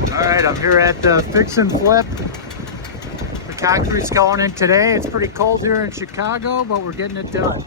All right, I'm here at the Fix and Flip. The concrete's going in today. It's pretty cold here in Chicago, but we're getting it done.